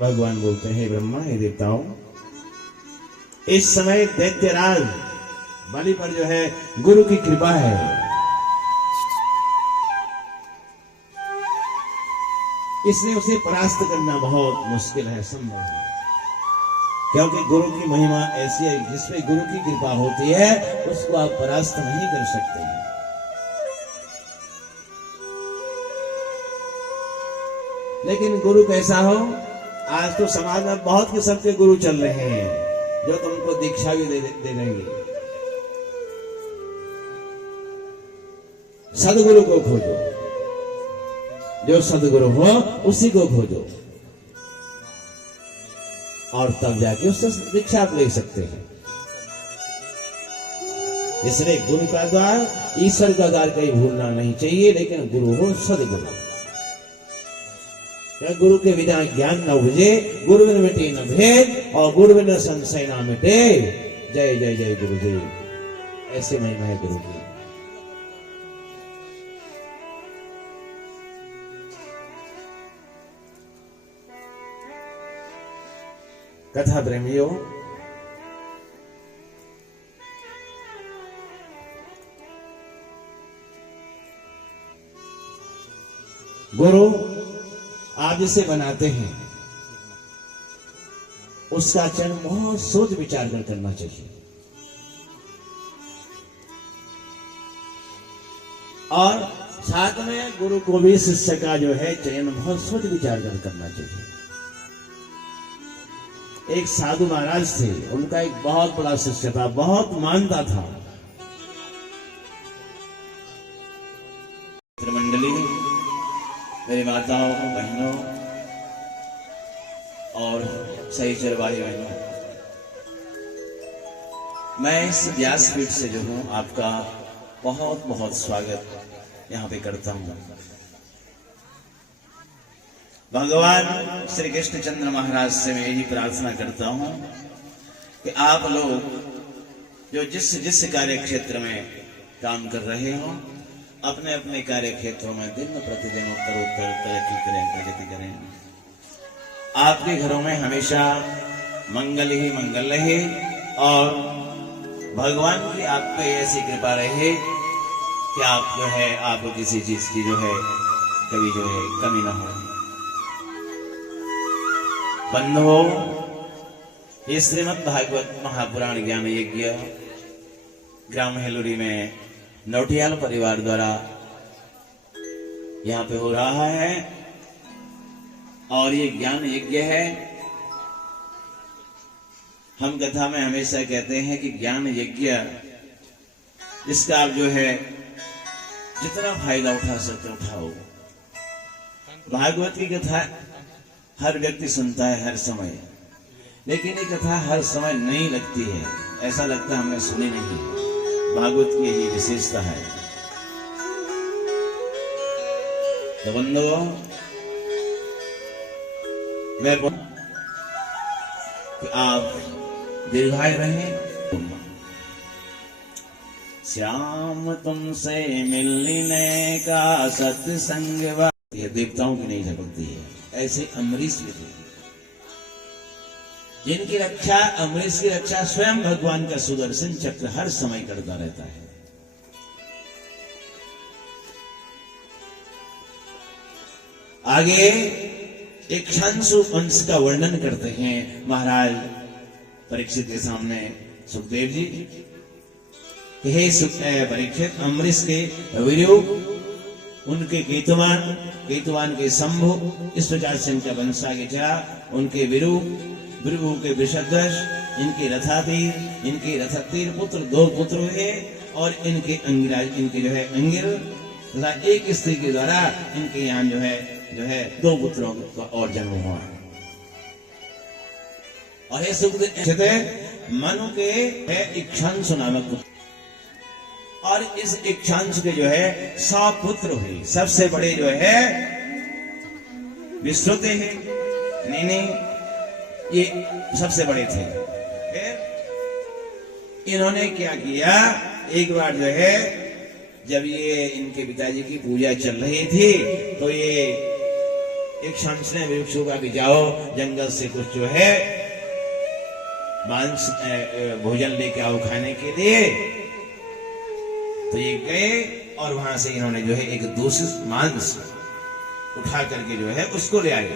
भगवान बोलते हैं, ब्रह्मा हे देवताओं, इस समय दैत्यराज बलि पर जो है गुरु की कृपा है। इसलिए उसे परास्त करना बहुत मुश्किल है, संभव है, क्योंकि गुरु की महिमा ऐसी है जिसमें गुरु की कृपा होती है उसको आप परास्त नहीं कर सकते हैं। लेकिन गुरु कैसा हो, आज तो समाज में बहुत किस्म के गुरु चल रहे हैं जो तुमको दीक्षा भी दे देंगे। सदगुरु को खोजो, जो सदगुरु हो उसी को खोजो और तब जाके उससे दीक्षा आप ले सकते हैं। इसलिए गुरु का द्वार, ईश्वर का द्वार कहीं भूलना नहीं चाहिए, लेकिन गुरु हो सदगुरु। गुरु के बिना ज्ञान न उपजे, गुरु बिन मिटे न भेद, और गुरु बिन संशय न मिटे। जय जय जय गुरुदेव। ऐसे महिमा है गुरु की। कथा प्रेमियों, गुरु आप जिसे बनाते हैं उसका चयन बहुत सोच विचार कर करना चाहिए, और साथ में गुरु को भी शिष्य का जो है चयन बहुत सोच विचार कर करना चाहिए। एक साधु महाराज थे, उनका एक बहुत बड़ा शिष्य था, बहुत मानता था। मंडली, मेरी माताओं, बहनों और सही चरवाही बहनों, मैं इस व्यासपीठ से जो हूं आपका बहुत बहुत स्वागत यहाँ पे करता हूं। भगवान श्री कृष्णचंद्र महाराज से मैं यही प्रार्थना करता हूं कि आप लोग जो जिस जिस कार्य क्षेत्र में काम कर रहे हो, अपने अपने कार्य क्षेत्रों में दिन प्रतिदिन उत्तरोत्तर तरक्की करें, प्रगति करें। आपके घरों में हमेशा मंगल ही मंगल रहे, और भगवान की आप पे ऐसी कृपा रहे कि आप जो है आपको किसी चीज की जो है कभी जो है कमी ना हो। बंधुओ, ये श्रीमद् भागवत महापुराण ज्ञान यज्ञ ग्राम हेलुरी में नौटियाल परिवार द्वारा यहाँ पे हो रहा है, और ये ज्ञान यज्ञ है। हम कथा में हमेशा कहते हैं कि ज्ञान यज्ञ, इसका आप जो है जितना फायदा उठा सकते उठाओ। भागवत की कथा हर व्यक्ति सुनता है हर समय, लेकिन ये कथा हर समय नहीं लगती है, ऐसा लगता है हमने सुनी नहीं। भागवत की ये विशेषता है। तो बंधुओं, मैं कि आप दीर्घायु रहें। श्याम तुमसे मिलने का सत्संग, ये देवताओं की नहीं झपकती है, ऐसे अमरीश भी थे जिनकी रक्षा, अमरीश की रक्षा स्वयं भगवान का सुदर्शन चक्र हर समय करता रहता है। आगे इक्ष्वाकु वंश का वर्णन करते हैं महाराज परीक्षित के सामने सुखदेव जी। हे परीक्षित, अमरीश के विरूप, उनके केतुवान के शंभु, इस प्रकार से इनका वंश आगे चला। उनके विरूप, भृगु के वृषध्वज, इनके रथातीर, इनके रथातीर पुत्र 2 पुत्र हुए, और इनके अंगिराज, इनके जो है अंगिर तथा एक स्त्री के द्वारा इनके यहाँ जो है 2 पुत्रों का और जन्म हुआ। और ये सुखदेव मनु के है इक्ष्वाकु नामक पुत्र, और इस इक्ष्वाकु के जो है 100 पुत्र हुए। सबसे बड़े जो है विश्रुते हैं, नहीं ये सबसे बड़े थे। इन्होंने क्या किया, एक बार जो है जब ये इनके पिताजी की पूजा चल रही थी, तो ये एक शंस ने भिक्षु का कि जाओ जंगल से कुछ जो है मांस भोजन लेके आओ खाने के लिए। तो ये गए और वहां से इन्होंने जो है एक दूषित मांस उठा करके जो है उसको ले आए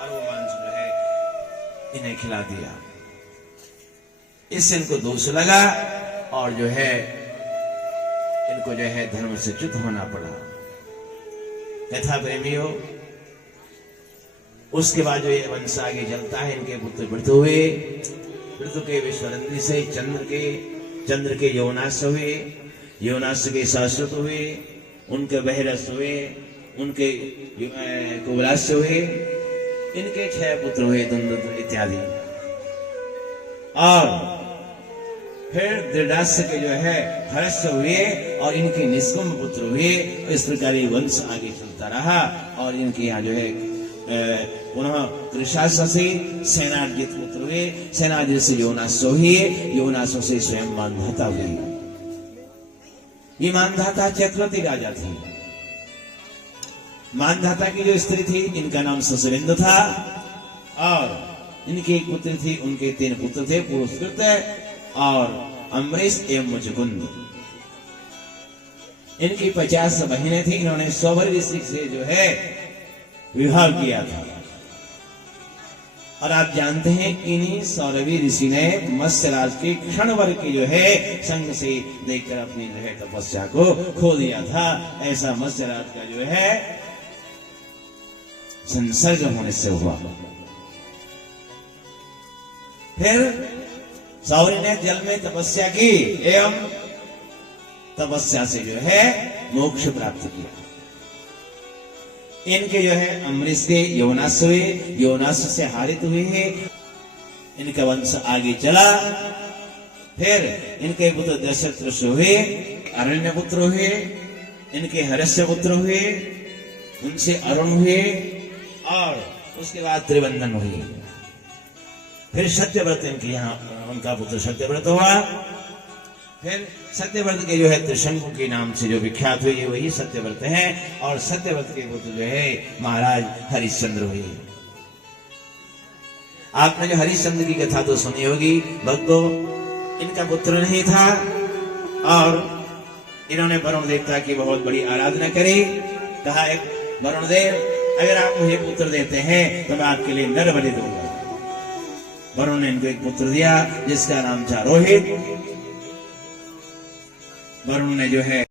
और वो मांस जो है इन्हें खिला दिया। इससे इनको दोष लगा और जो है इनको जो है धर्म से च्युत होना पड़ा। कथा प्रेमियों, उसके बाद जो ये वंश आगे चलता है, इनके पुत्र पृथु हुए, पृथु के विश्वरंदी से चंद्र के योनास हुए, योनास के शाश्वत हुए, उनके बहरस हुए, उनके कुबलास हुए, इनके 6 पुत्र हुए दुंदुभ इत्यादि। और फिर दृढ़ास्य के जो है हर्ष हुए और इनके निष्कुंभ पुत्र हुए। इस प्रकार ये वंश आगे चलता रहा और इनके यहाँ जो है पुनः कृशास से सेनाजित पुत्र हुए, सेनाजित से योनासो हुए, योनासो से स्वयं मानधाता हुए। ये मानधाता चक्रवर्ती राजा थी। मानधाता की जो स्त्री थी इनका नाम ससुरिंद था और इनकी एक पुत्री थी, उनके 3 पुत्र थे, पुरुषकृत और अमरीश एवं मुचकुंद। इनकी 50 बहनें थी। इन्होंने सौभरी ऋषि से जो है विवाह किया था। और आप जानते हैं इन्हीं सौरवी ऋषि ने मत्स्यराज के क्षणभर की जो है संग से देखकर अपनी जो है तपस्या को खो दिया था। ऐसा मत्स्यराज का जो है संसर्ग होने से हुआ। फिर सौरी ने जल में तपस्या की एवं तपस्या से जो है मोक्ष प्राप्त किया। इनके जो है अमरीश के योनास हुए, योनास से हारित हुए हैं। इनका वंश आगे चला। फिर इनके पुत्र दशरथ हुए, अरण्य पुत्र हुए, इनके हर्ष्य पुत्र हुए, उनसे अरुण हुए और उसके बाद त्रिवंदन हुए। फिर सत्यव्रत इनके यहाँ उनका पुत्र सत्यव्रत हुआ। फिर सत्यव्रत के जो है त्रिशंकु के नाम से जो विख्यात हुए, ये वही सत्यव्रत हैं। और सत्यव्रत के पुत्र जो है महाराज हरिश्चंद्र हुए। आपने जो हरिश्चंद्र की कथा तो सुनी होगी भक्तों। इनका पुत्र नहीं था और इन्होंने वरुण देवता की बहुत बड़ी आराधना करी। कहा वरुण देव, अगर आप मुझे पुत्र देते हैं तो मैं आपके लिए नर बलि दूंगा। वरुण ने इनको एक पुत्र दिया जिसका नाम था रोहित। वरुण ने जो है